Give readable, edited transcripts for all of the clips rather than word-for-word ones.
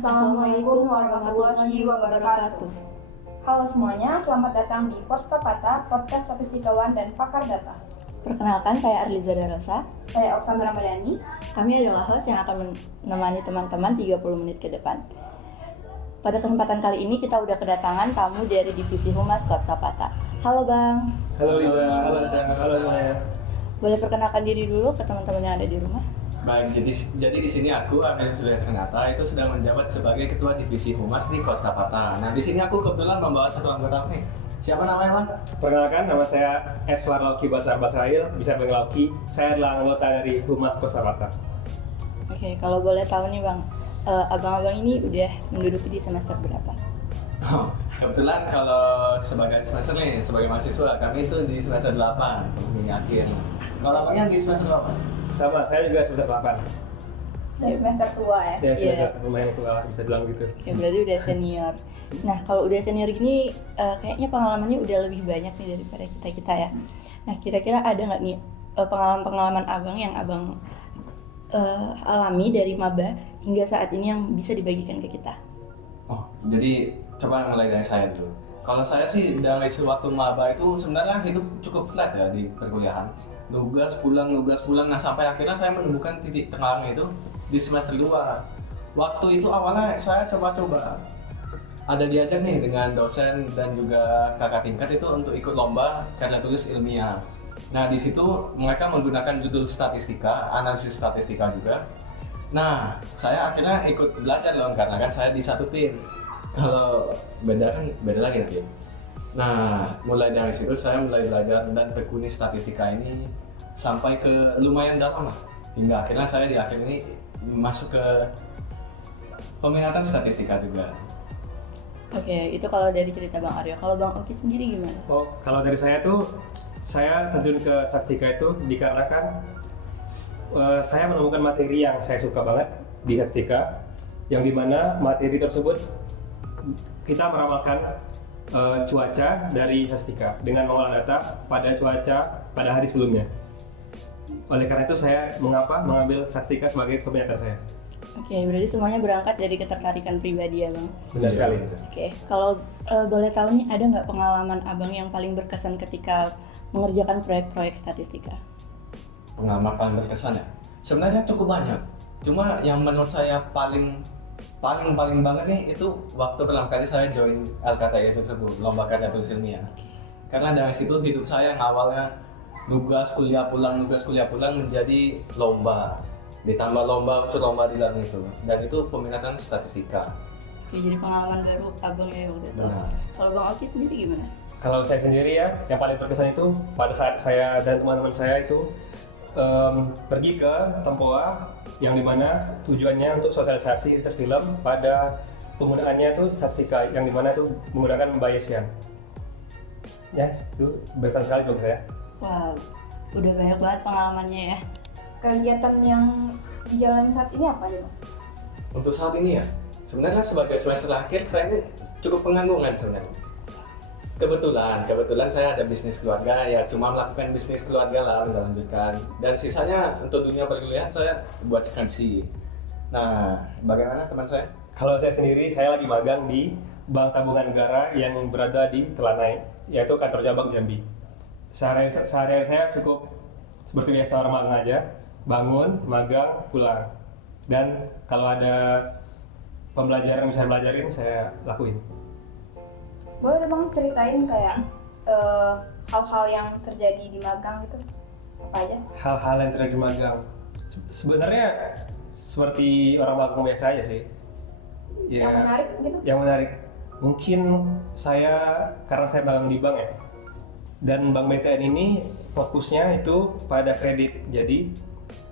Assalamualaikum warahmatullahi wabarakatuh. Halo semuanya, selamat datang di Postapata, podcast statistikawan dan pakar data. Perkenalkan, saya Arliza Darosa. Saya Oksana Ramadhani. Kami adalah host yang akan menemani teman-teman 30 menit ke depan. Pada kesempatan kali ini kita udah kedatangan tamu dari Divisi Humas Postapata. Halo Bang. Halo Liza, halo Cang, halo semuanya. Boleh perkenalkan diri dulu ke teman-teman yang ada di rumah? Baik, jadi di sini aku Arya Surya Ternata itu sedang menjabat sebagai Ketua Divisi Humas di Postapata. Nah, di sini aku kebetulan membawa satu anggota nih. Siapa namanya, Bang? Perkenalkan, nama saya Eswar Lauki Basar Basrail, bisa panggil Lauki. Saya adalah anggota dari Humas Postapata. Oke, kalau boleh tahu nih Bang, abang-abang ini udah menduduki di semester berapa? Oh, kebetulan kalau sebagai semester nih, sebagai mahasiswa, kami itu di semester 8, ini akhir. Kalau abangnya di semester berapa? Sama, saya juga semester 8. Dan semester tua ya. Ya, semester Iya. lumayan tua lah, bisa bilang gitu. Oke, berarti udah senior. Nah, kalau udah senior gini, kayaknya pengalamannya udah lebih banyak nih daripada kita ya. Nah, kira-kira ada nggak nih pengalaman-pengalaman abang yang abang alami dari maba hingga saat ini yang bisa dibagikan ke kita? Oh, jadi coba mulai dari saya dulu. Kalau saya sih dari sewaktu maba itu sebenarnya hidup cukup flat ya di perkuliahan. Nugas pulang. Nah, sampai akhirnya saya menemukan titik tengahnya itu di semester 2. Waktu itu awalnya saya coba-coba. Ada diajak nih dengan dosen dan juga kakak tingkat itu untuk ikut lomba karya tulis ilmiah. Nah, di situ mereka menggunakan judul statistika, analisis statistika juga. Nah, saya akhirnya ikut belajar loh, karena kan saya di satu tim. Kalau beda kan beda lagi nanti. Nah, mulai dari situ saya mulai belajar dan tekuni statistika ini sampai ke lumayan dalam lah. Hingga akhirnya saya di akhir ini masuk ke peminatan statistika juga. Oke, itu kalau dari cerita Bang Aryo. Kalau Bang Oki sendiri gimana? Oh, kalau dari saya tuh, saya terjun ke statistika itu dikarenakan saya menemukan materi yang saya suka banget di statistika, yang dimana materi tersebut kita meramalkan cuaca dari statistika dengan mengolah data pada cuaca pada hari sebelumnya. Oleh karena itu saya mengambil statistika sebagai peminatan saya. Oke, berarti semuanya berangkat dari ketertarikan pribadi ya Bang? Benar sekali. Oke, kalau boleh tahu nih, ada nggak pengalaman abang yang paling berkesan ketika mengerjakan proyek-proyek statistika? Pengalaman paling berkesan ya? Sebenarnya cukup banyak. Cuma yang menurut saya paling banget nih itu waktu pertama kali saya join LKTI tersebut, lomba karya tulis ilmiah. Karena dari situ hidup saya yang awalnya nugas kuliah pulang menjadi lomba. Ditambah lomba di dalam itu. Dan itu peminatan statistika. Oke, jadi pengalaman baru abang ya udah tahu. Benar. Kalau Bang Oki sendiri gimana? Kalau saya sendiri ya, yang paling berkesan itu pada saat saya dan teman-teman saya itu pergi ke Tempoa, yang dimana tujuannya untuk sosialisasi riset film pada penggunaannya itu statistika, yang dimana itu menggunakan Bayesian. Ya, itu berkesan sekali menurut saya. Wow, udah banyak banget pengalamannya ya. Kegiatan yang dijalani saat ini apa nih, Bang? Untuk saat ini ya, sebenarnya sebagai semester akhir saya ini cukup pengangguran sebenarnya. Kebetulan saya ada bisnis keluarga, ya cuma melakukan bisnis keluarga lah, melanjutkan. Dan sisanya untuk dunia perkuliahan saya buat skripsi. Nah, bagaimana teman saya? Kalau saya sendiri, saya lagi magang di Bank Tabungan Negara yang berada di Telanai, yaitu kantor cabang Jambi. Sehari-hari saya cukup seperti biasa orang magang aja, bangun, magang, pulang. Dan kalau ada pembelajaran yang bisa pelajarin, saya lakuin. Boleh dong Bang ceritain kayak hal-hal yang terjadi di magang gitu? Apa aja? Hal-hal yang terjadi di magang, sebenarnya seperti orang magang biasa aja sih. Ya, Yang menarik gitu? Yang menarik, mungkin saya karena saya magang di bank ya, dan bank BTN ini fokusnya itu pada kredit. Jadi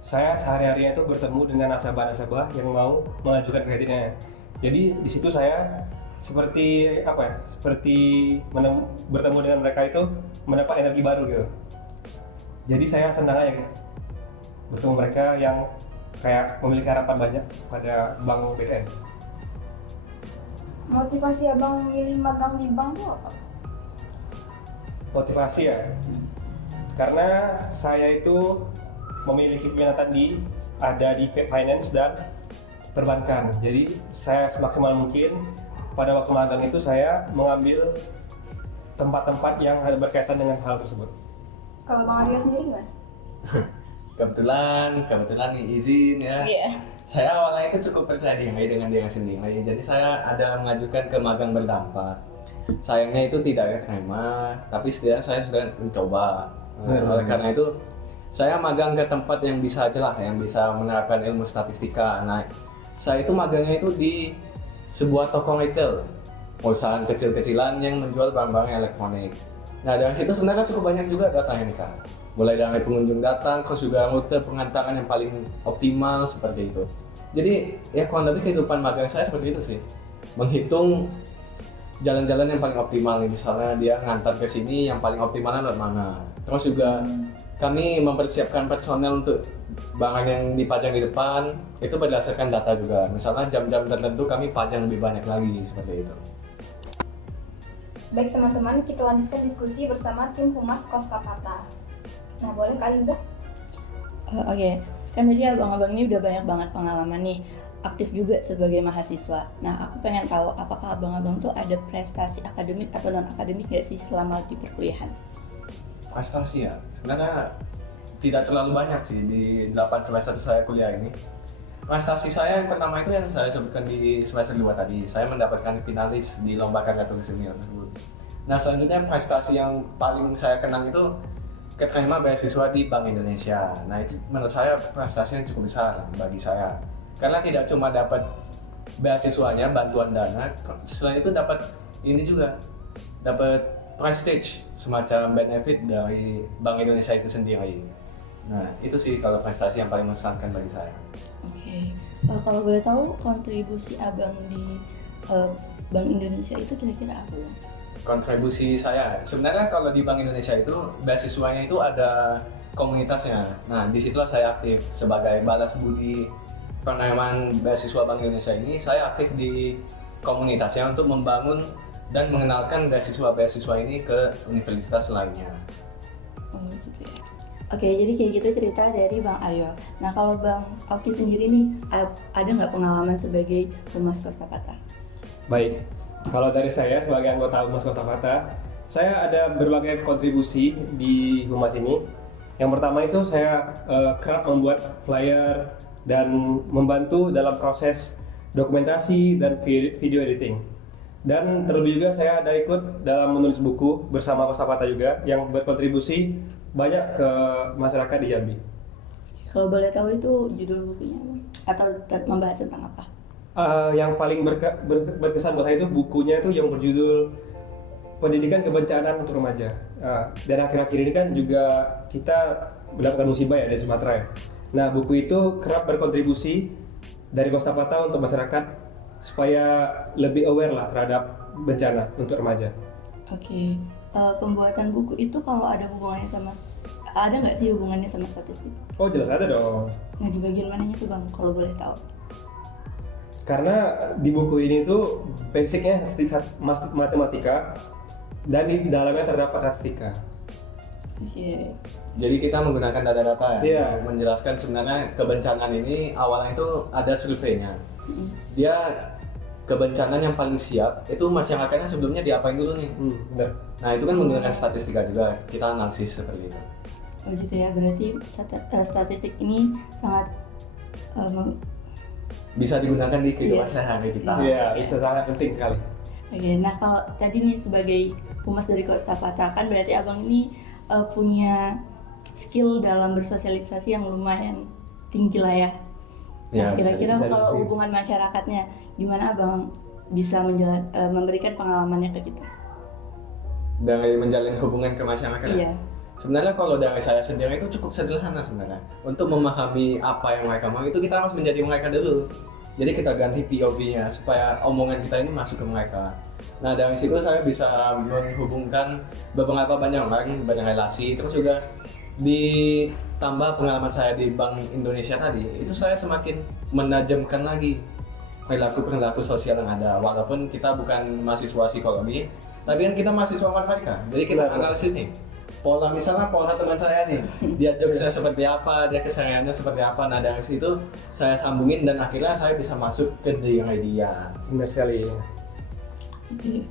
saya sehari-harinya itu bertemu dengan nasabah-nasabah yang mau mengajukan kreditnya. Jadi di situ saya seperti bertemu dengan mereka itu mendapat energi baru gitu. Jadi saya senang aja gitu, bertemu mereka yang kayak memiliki harapan banyak pada bank BTN. Motivasi abang milih magang di bank tuh apa? Motivasi ya, karena saya itu memiliki peminatan ada di finance, dan perbankan. Jadi saya semaksimal mungkin pada waktu magang itu saya mengambil tempat-tempat yang berkaitan dengan hal tersebut. Kalau Bang Aryo sendiri gimana? Kebetulan nih izin ya. Iya. Saya awalnya itu cukup percaya diri dengan diri sendiri. Jadi saya ada mengajukan ke magang berdampak. Sayangnya itu tidak keterima, tapi setidaknya saya sudah mencoba. Oleh karena itu, saya magang ke tempat yang bisa aja lah, yang bisa menerapkan ilmu statistika. Nah, saya itu magangnya itu di sebuah toko retail, perusahaan kecil-kecilan yang menjual barang-barang elektronik. Nah, dari situ sebenarnya cukup banyak juga datanya nih Kak. Mulai dari pengunjung datang, terus juga rute pengantaran yang paling optimal seperti itu. Jadi ya kurang lebih kehidupan magang saya seperti itu sih. Menghitung jalan-jalan yang paling optimal nih, misalnya dia ngantar ke sini yang paling optimalnya lewat mana. Terus juga kami mempersiapkan personel untuk barang yang dipajang di depan itu berdasarkan data juga. Misalnya jam-jam tertentu kami pajang lebih banyak lagi seperti itu. Baik teman-teman, kita lanjutkan diskusi bersama tim Humas Kostapata. Nah, boleh Kak Liza? Oke, kan tadi abang-abang ini udah banyak banget pengalaman nih, aktif juga sebagai mahasiswa. Nah, aku pengen tahu apakah abang-abang tuh ada prestasi akademik atau non-akademik nggak sih selama di perkuliahan? Prestasi ya, sebenarnya tidak terlalu banyak sih di 8 semester saya kuliah ini. Prestasi saya yang pertama itu yang saya sebutkan di semester 2 tadi, saya mendapatkan finalis di lomba karya tulis ilmiah tersebut. Nah, selanjutnya prestasi yang paling saya kenang itu keterima beasiswa di Bank Indonesia. Nah, itu menurut saya prestasi yang cukup besar bagi saya. Karena tidak cuma dapat beasiswanya, bantuan dana, selain itu dapat ini juga, dapat prestige, semacam benefit dari Bank Indonesia itu sendiri. Nah, itu sih kalau prestasi yang paling mengesankan bagi saya. Oke, kalau boleh tahu kontribusi abang di Bank Indonesia itu kira-kira apa Bang? Kontribusi saya, sebenarnya kalau di Bank Indonesia itu beasiswanya itu ada komunitasnya. Nah, disitulah saya aktif sebagai balas budi penerimaan beasiswa Bank Indonesia ini. Saya aktif di komunitasnya untuk membangun dan mengenalkan beasiswa ini ke universitas lainnya. Oh gitu ya. Oke, jadi kayak gitu cerita dari Bang Aryo. Nah, kalau Bang Oki sendiri nih, ada nggak pengalaman sebagai Humas Kostapata? Baik, kalau dari saya sebagai anggota Humas Kostapata, saya ada berbagai kontribusi di Humas ini. Yang pertama itu saya kerap membuat flyer dan membantu dalam proses dokumentasi dan video editing. Dan terlebih juga saya ada ikut dalam menulis buku bersama Kostapata juga yang berkontribusi banyak ke masyarakat di Jambi. Kalau boleh tahu itu judul bukunya atau membahas tentang apa? Yang paling berkesan buat saya itu bukunya itu yang berjudul Pendidikan Kebencanaan untuk Remaja. Dan akhir-akhir ini kan juga kita mendapatkan musibah ya dari Sumatera ya. Nah, buku itu kerap berkontribusi dari Kostapata untuk masyarakat supaya lebih aware lah terhadap bencana untuk remaja. Oke, pembuatan buku itu kalau ada nggak sih hubungannya sama statistik? Oh jelas ada dong. Nah, di bagian mananya tuh Bang, kalau boleh tahu? Karena di buku ini tuh basicnya matematika dan di dalamnya terdapat statistika. Oke. Jadi kita menggunakan data-data ya, Iya. untuk menjelaskan sebenarnya kebencanaan ini awalnya itu ada surveinya. Dia kebencanaan yang paling siap itu masyarakatnya sebelumnya diapain dulu nih. Benar. Nah, itu kan menggunakan statistika juga, kita analisis seperti itu. Oh gitu ya, berarti statistik ini sangat Bisa digunakan di kehidupan Iya. sehari-hari kita. Iya, bisa sangat penting sekali. Oke, nah kalau tadi nih sebagai humas dari Kostapata kan berarti abang ini punya skill dalam bersosialisasi yang lumayan tinggi lah ya. Ya, Nah, kira-kira bisa kalau dibilang. hubungan masyarakatnya gimana abang bisa memberikan pengalamannya ke kita? Dari menjalin hubungan ke masyarakat. Iya. Sebenarnya kalau dari saya sendiri itu cukup sederhana sebenarnya. Untuk memahami apa yang mereka mau itu kita harus menjadi mereka dulu. Jadi kita ganti POV-nya supaya omongan kita ini masuk ke mereka. Nah, dari situ saya bisa menghubungkan beberapa banyak orang, banyak relasi. Terus juga ditambah pengalaman saya di Bank Indonesia tadi, itu saya semakin menajamkan lagi perilaku sosial yang ada. Walaupun kita bukan mahasiswa psikologi, tapi kan kita mahasiswa matematika. Jadi kita Benar. analisis nih, misalnya pola teman saya nih, dia jokesnya seperti apa, dia kesehariannya seperti apa. Nah dari situ saya sambungin dan akhirnya saya bisa masuk ke nilai dia. Benar sekali. Oke.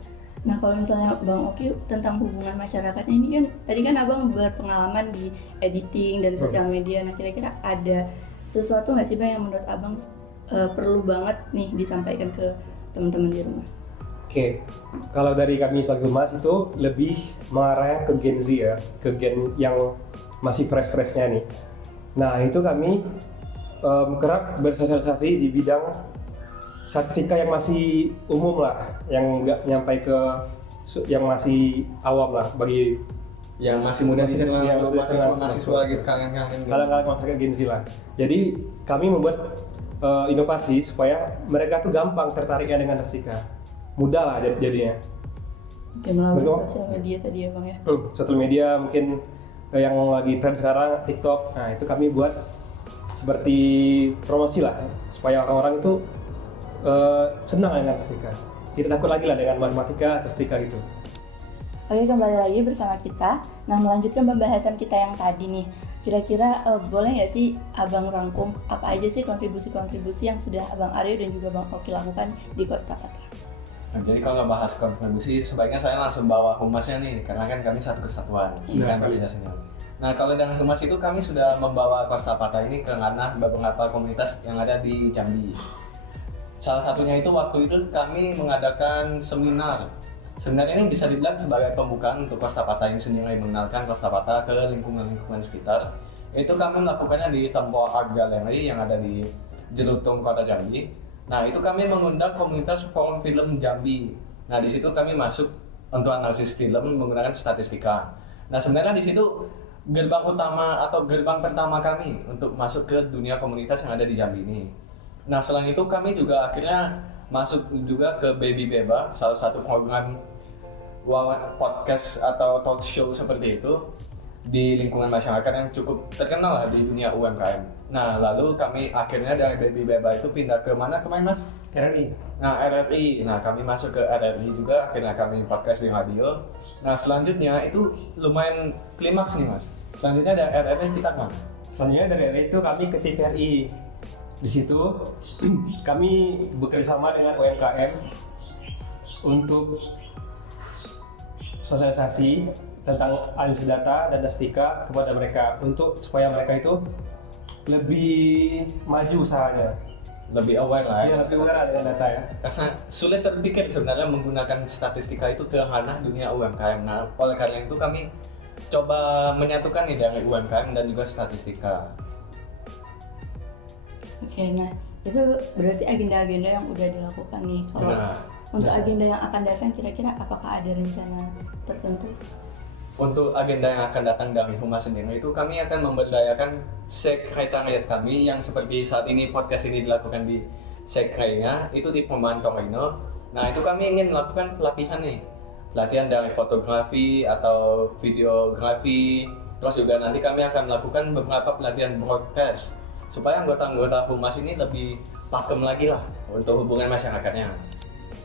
Nah kalau misalnya Bang Oki tentang hubungan masyarakatnya ini kan tadi kan Abang berpengalaman di editing dan sosial media. Nah kira-kira ada sesuatu nggak sih Bang yang menurut Abang perlu banget nih disampaikan ke teman-teman di rumah? Oke, kalau dari kami sebagai humas itu lebih mengarah ke Gen Z ya, ke gen yang masih fresh-freshnya nih. Nah itu kami kerap bersosialisasi di bidang statistika yang masih umum lah, yang nggak nyampe ke yang masih awam lah bagi Yang masih muda di sini lah, yang mahasiswa gitu, kalian gitu. kalian masyarakat Gen Z lah. Jadi kami membuat inovasi supaya mereka tuh gampang tertariknya dengan statistika. Mudah lah jadinya. Oke, melalui Betul. sosial media tadi ya Bang ya. Sosial media mungkin yang lagi tren sekarang TikTok. Nah itu kami buat seperti promosi lah supaya orang-orang itu senang dengan statistika. Tidak takut lagi lah dengan matematika, statistika gitu. Oke, kembali lagi bersama kita. Nah, melanjutkan pembahasan kita yang tadi nih. Kira-kira boleh nggak sih Abang rangkum apa aja sih kontribusi-kontribusi yang sudah Abang Aryo dan juga Bang Oki lakukan di Kostapata? Nah, jadi kalau bahas kontribusi, sebaiknya saya langsung bawa humasnya nih, karena kan kami satu kesatuan, kan biasanya. Nah, kalau dengan humas itu kami sudah membawa Kostapata ini ke ranah beberapa komunitas yang ada di Jambi. Salah satunya itu waktu itu kami mengadakan seminar. Seminar ini bisa dibilang sebagai pembukaan untuk Kostapata ini sendiri, mengenalkan Kostapata ke lingkungan-lingkungan sekitar. Itu kami melakukannya di Tempo Art Gallery yang ada di Jelutung, Kota Jambi. Nah, itu kami mengundang komunitas forum film Jambi. Nah, di situ kami masuk untuk analisis film menggunakan statistika. Nah, sebenarnya di situ gerbang utama atau gerbang pertama kami untuk masuk ke dunia komunitas yang ada di Jambi ini. Nah, selain itu kami juga akhirnya masuk juga ke Baby Beba, salah satu program podcast atau talk show seperti itu di lingkungan masyarakat yang cukup terkenal lah di dunia UMKM. Nah, lalu kami akhirnya dari Baby Beba itu pindah ke mana kemarin Mas? RRI. Nah, RRI. Nah, kami masuk ke RRI juga, akhirnya kami podcast di radio. Nah, selanjutnya itu lumayan klimaks nih Mas. Selanjutnya dari RRI kita mana? Selanjutnya dari RRI itu kami ke TVRI. Di situ kami bekerjasama dengan UMKM untuk sosialisasi tentang analisis data dan statistika kepada mereka untuk supaya mereka itu lebih maju usahanya. Lebih aware lah ya. Iya, lebih aware dengan data ya. Karena sulit terpikir sebenarnya menggunakan statistika itu ke ranah dunia UMKM. Nah, oleh karena itu kami coba menyatukan nih dari UMKM dan juga statistika. Oke, nah itu berarti agenda-agenda yang udah dilakukan nih. Kalau Nah, untuk agenda yang akan datang kira-kira apakah ada rencana tertentu? untuk agenda yang akan datang dari Humas sendiri itu kami akan memberdayakan sekretariat kami yang seperti saat ini podcast ini dilakukan di sekretnya itu di Perumahan Torino. Nah, itu kami ingin melakukan pelatihan nih. Pelatihan dari fotografi atau videografi. Terus juga nanti kami akan melakukan beberapa pelatihan broadcast supaya anggota-anggota Humas ini lebih pakem lagi lah untuk hubungan masyarakatnya.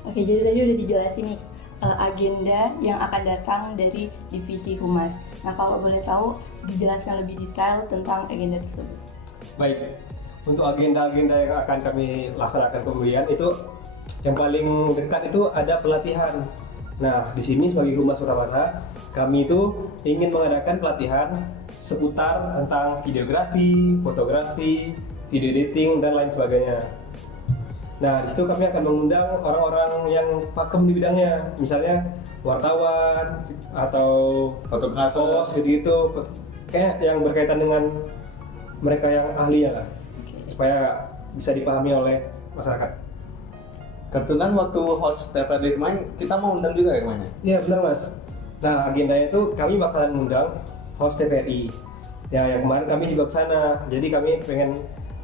Oke, jadi tadi udah dijelasin nih agenda yang akan datang dari divisi Humas. Nah, kalau boleh tahu dijelaskan lebih detail tentang agenda tersebut. Baik, untuk agenda-agenda yang akan kami laksanakan kemudian itu yang paling dekat itu ada pelatihan. Nah, di sini sebagai Humas Kostapata, kami itu ingin mengadakan pelatihan seputar tentang videografi, fotografi, video editing dan lain sebagainya. Nah, di situ kami akan mengundang orang-orang yang pakem di bidangnya, misalnya wartawan atau Fotografer. gitu-gitu, kayak yang berkaitan dengan mereka yang ahli ya lah, supaya bisa dipahami oleh masyarakat. Kebetulan waktu host TVRI kemarin kita mau undang juga ya kemana? Iya benar Mas. Nah, agendanya itu kami bakalan mengundang host TVRI. Ya, yang kemarin kami juga ke sana. Jadi kami pengen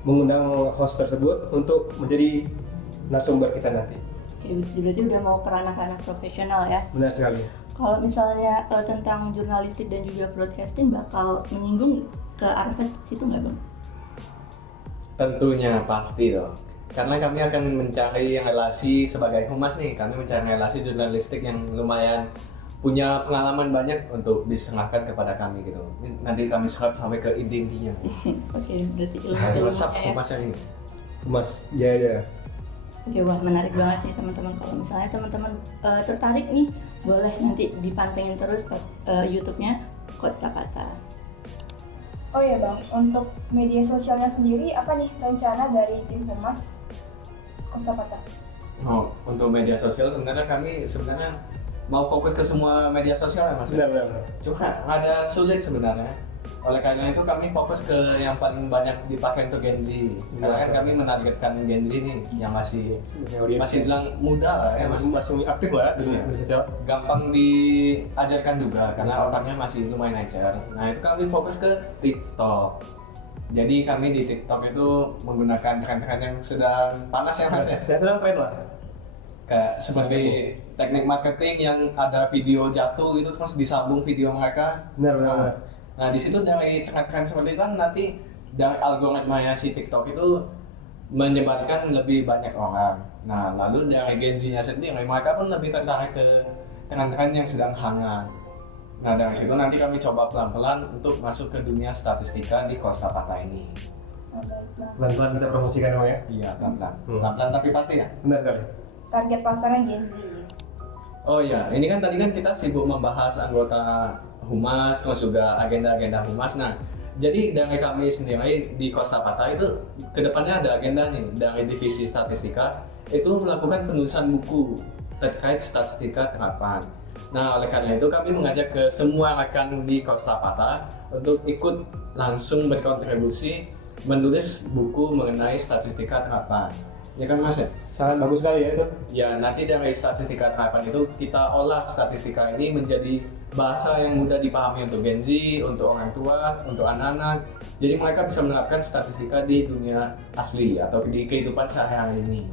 mengundang host tersebut untuk menjadi narasumber kita nanti. Oke, berarti udah mau ke ranah-ranah profesional ya. Benar sekali. Kalau misalnya tentang jurnalistik dan juga broadcasting bakal menyinggung ke arah situ nggak Bang? Tentunya pasti dong. Karena kami akan mencari relasi sebagai humas nih, kami mencari relasi jurnalistik yang lumayan punya pengalaman banyak untuk diserahkan kepada kami gitu. Nanti kami serap sampai ke inti-intinya. Oke, berarti Resep ilmu-ilmunya ya. humasnya ini. Mas, ya. Oke, wah menarik banget nih teman-teman. Kalau misalnya teman-teman tertarik nih, boleh nanti dipantengin terus YouTube-nya Kota Kata. Oh iya Bang, untuk media sosialnya sendiri apa nih rencana dari tim Humas Costa Pata? Oh, untuk media sosial sebenarnya kami mau fokus ke semua media sosial ya Mas. Benar. Cuma ada sulit sebenarnya. Oleh karena itu kami fokus ke yang paling banyak dipakai untuk Gen Z. Karena kan kami menargetkan Gen Z nih yang masih bilang muda lah ya, masih aktif lah di dunia sosial. gampang diajarkan juga karena otaknya masih lumayan encer. Nah itu kami fokus ke TikTok. Jadi kami di TikTok itu menggunakan tren-tren yang sedang panas ya Mas ya. Saya sedang tren lah. Kayak seperti teknik marketing yang ada video jatuh itu terus disambung video mereka. Benar. Nah di situ dari tren-tren seperti itu kan nanti dari algoritmanya si TikTok itu menyebarkan lebih banyak orang. Nah lalu dari Gen Z-nya sendiri mereka pun lebih tertarik ke tren-tren yang sedang hangat. Nah dari situ nanti kami coba pelan-pelan untuk masuk ke dunia statistika di Costa Pata ini. Oh, baik, Bang. Pelan-pelan kita promosikan namanya. Iya pelan-pelan, pelan-pelan tapi pasti ya. Benar sekali. Target pasarnya Gen Z. Oh iya, ini kan tadi kan kita sibuk membahas anggota Humas, terus juga agenda-agenda Humas. Nah, jadi dari kami sendiri di Costa Pata itu kedepannya ada agenda nih dari divisi statistika itu melakukan penulisan buku terkait statistika terapan. Nah, oleh karena itu kami mengajak ke semua rekan di Costa Pata untuk ikut langsung berkontribusi menulis buku mengenai statistika terapan. Ya kan Mas ya? Sangat bagus sekali ya itu. Ya, nanti dari statistika terapan itu kita olah statistika ini menjadi bahasa yang mudah dipahami untuk Gen Z, untuk orang tua, untuk anak-anak. Jadi mereka bisa menerapkan statistika di dunia asli atau di kehidupan sehari-hari ini.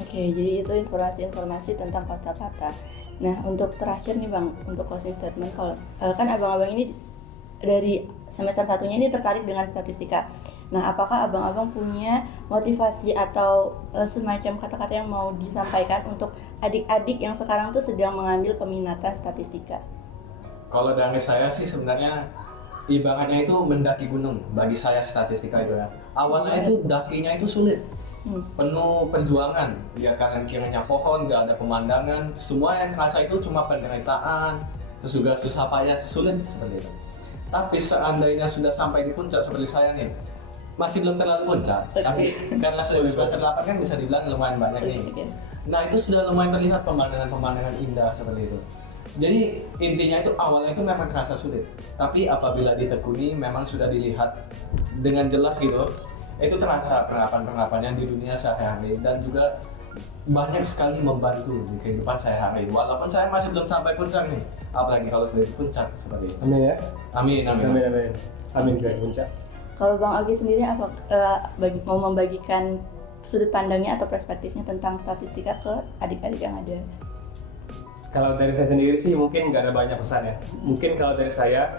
Oke, jadi itu informasi-informasi tentang Costa Pata. Nah, untuk terakhir nih Bang, untuk closing statement, kalau kan abang-abang ini dari semester satunya ini tertarik dengan statistika. Nah, apakah abang-abang punya motivasi atau semacam kata-kata yang mau disampaikan untuk adik-adik yang sekarang tuh sedang mengambil peminatan statistika? Kalau dari saya sih sebenarnya ibaratnya itu mendaki gunung bagi saya statistika itu ya. Awalnya itu dakinya itu sulit. Penuh perjuangan, ya kanan kirinya pohon, gak ada pemandangan, semua yang terasa itu cuma penderitaan, terus juga susah payah, sulit seperti itu. Tapi seandainya sudah sampai di puncak seperti saya nih, masih belum terlalu puncak, tapi karena sudah di semester 8 kan bisa dibilang lumayan banyak nih. Nah itu sudah lumayan terlihat pemandangan-pemandangan indah seperti itu. Jadi intinya itu awalnya itu memang terasa sulit, tapi apabila ditekuni memang sudah dilihat dengan jelas gitu, itu terasa penerapan-penerapan yang di dunia sehari-hari dan juga banyak sekali membantu di kehidupan sehari-hari. Walaupun saya masih belum sampai puncak nih, apalagi kalau sudah di puncak seperti itu. Amin ya. Amin ke puncak. Kalau Bang Algi sendiri apa mau membagikan sudut pandangnya atau perspektifnya tentang statistika ke adik-adik yang ada? Kalau dari saya sendiri sih mungkin nggak ada banyak pesan ya. Mungkin kalau dari saya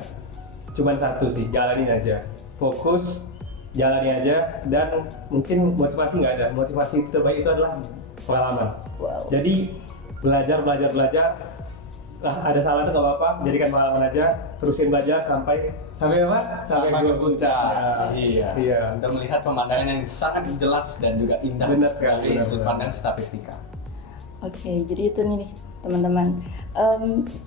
cuma satu sih, jalanin aja. Fokus, jalani aja, dan mungkin motivasi nggak ada. Motivasi terbaik itu adalah pengalaman. Wow. Jadi belajar. Ada salah itu nggak apa-apa, jadikan pengalaman aja, terusin belajar sampai apa? Sampai ke puncak. Iya. Untuk melihat pemandangan yang sangat jelas dan juga indah. Benar sekali, dari sudut benar. pandang statistika. Oke, jadi itu nih teman-teman,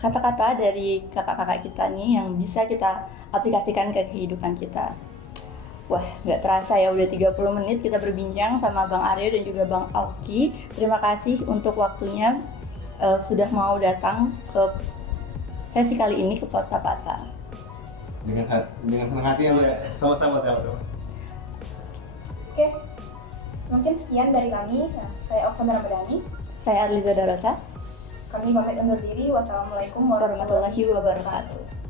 kata-kata dari kakak-kakak kita nih yang bisa kita aplikasikan ke kehidupan kita. Wah, nggak terasa ya udah 30 menit kita berbincang sama Bang Aryo dan juga Bang Auki. Terima kasih untuk waktunya sudah mau datang ke sesi kali ini ke Costa Pata. Dengan senang hati ya Mas. Sama-sama. Oke, mungkin sekian dari kami. Nah, saya Oksana Ramadhani. Saya Arliza Darosa. Kami pamit undur diri. Wassalamualaikum Warahmatullahi wabarakatuh.